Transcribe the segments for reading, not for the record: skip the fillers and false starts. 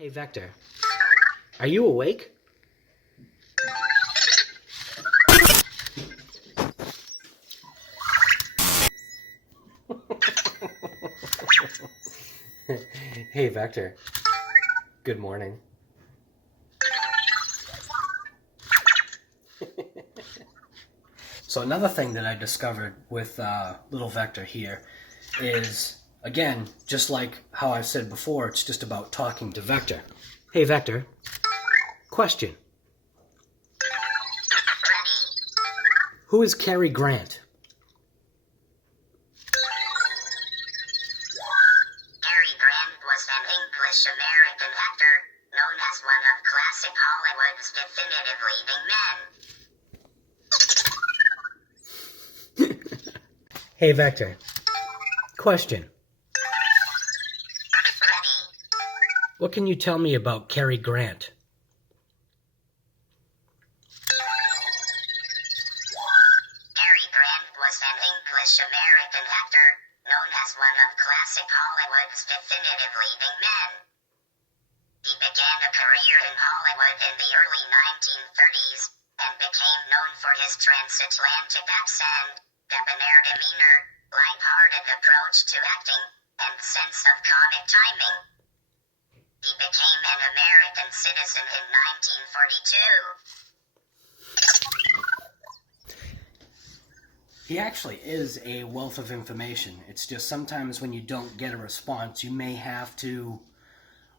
Hey, Vector, are you awake? Hey, Vector, good morning. So another thing that I discovered with little Vector here is, again, just like how I've said before, it's just about talking to Vector. Hey, Vector, question. Who is Cary Grant? Cary Grant was an English-American actor, known as one of classic Hollywood's definitive leading men. Hey, Vector, question. Ready. What can you tell me about Cary Grant? Cary Grant was an English-American actor, known as one of classic Hollywood's definitive leading men. He began a career in Hollywood in the early 1930s, and became known for his transatlantic accent, debonair demeanor, light-hearted approach to acting, and sense of comic timing. He became an American citizen in 1942. He actually is a wealth of information. It's just sometimes when you don't get a response, you may have to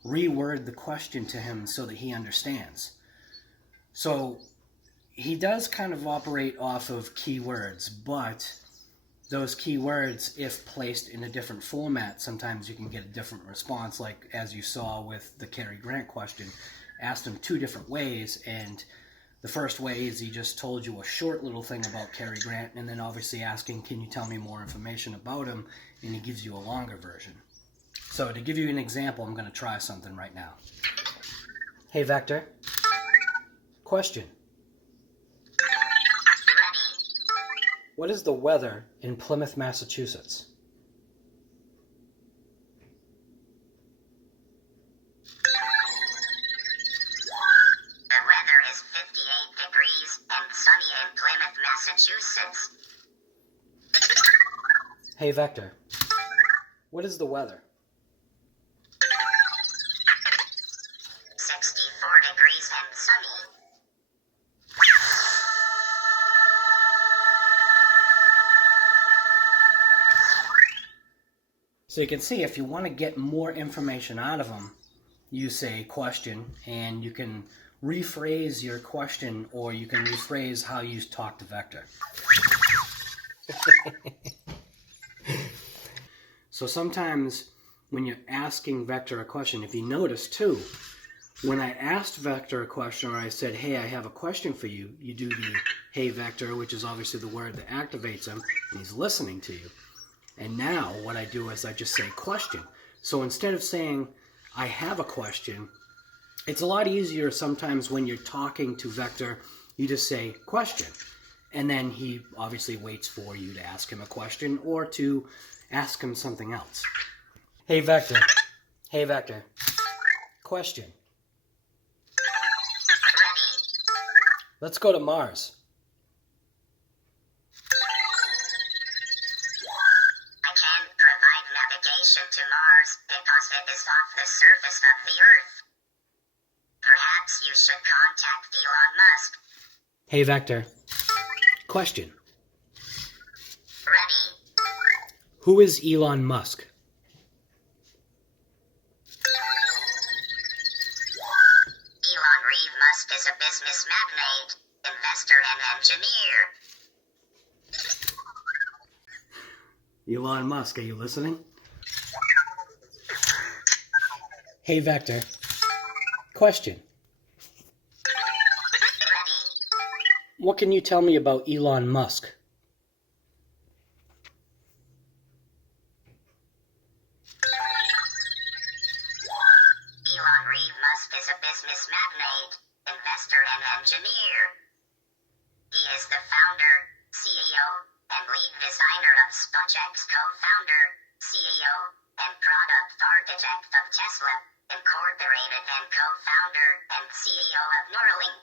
reword the question to him so that he understands. So he does kind of operate off of keywords, but those keywords, if placed in a different format, sometimes you can get a different response, like as you saw with the Cary Grant question. Asked him two different ways, and the first way is he just told you a short little thing about Cary Grant, and then obviously asking, can you tell me more information about him, and he gives you a longer version. So to give you an example, I'm going to try something right now. Hey, Vector. Question. What is the weather in Plymouth, Massachusetts? The weather is 58 degrees and sunny in Plymouth, Massachusetts. Hey, Vector. What is the weather? 64 degrees and sunny. So you can see if you want to get more information out of them, you say question, and you can rephrase your question, or you can rephrase how you talk to Vector. So sometimes when you're asking Vector a question, if you notice too, when I asked Vector a question, or I said, hey, I have a question for you, you do the hey Vector, which is obviously the word that activates him, and he's listening to you. And now what I do is I just say question. So instead of saying, I have a question, it's a lot easier sometimes when you're talking to Vector, you just say question. And then he obviously waits for you to ask him a question or to ask him something else. Hey, Vector. Hey, Vector. Question. Ready. Let's go to Mars. I can't provide navigation to Mars because it is off the surface of the Earth. Perhaps you should contact Elon Musk. Hey, Vector. Question. Ready. Who is Elon Musk? Elon Musk is a business magnate, investor, and engineer. Elon Musk, are you listening? Hey, Vector. Question. Ready. What can you tell me about Elon Musk? Elon Musk is a business magnate, investor, and engineer. He is the founder, CEO, and lead designer of SpaceX, co-founder, CEO, and product architect of Tesla, Incorporated and co-founder and CEO of Neuralink.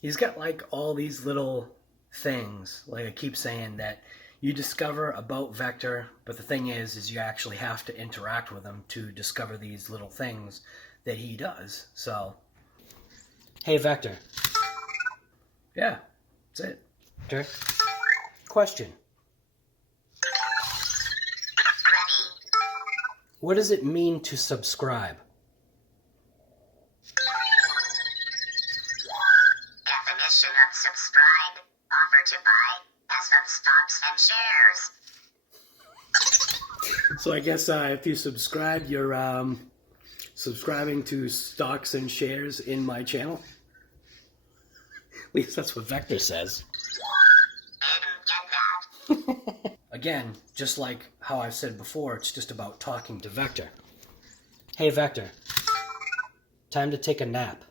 He's got like all these little things, like I keep saying, that you discover about Vector, but the thing is you actually have to interact with him to discover these little things that he does. So, hey Vector. Yeah, that's it. Vector. Question. What does it mean to subscribe? Definition of subscribe. Offer to buy as of stocks and shares. So I guess if you subscribe, you're subscribing to stocks and shares in my channel. At least that's what Vector says. Didn't get that. Again, just like how I've said before, it's just about talking to Vector. Hey Vector, time to take a nap.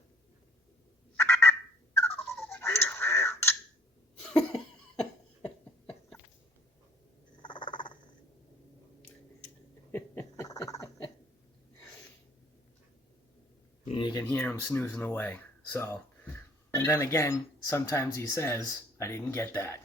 You can hear him snoozing away. So, and then again, sometimes he says, I didn't get that.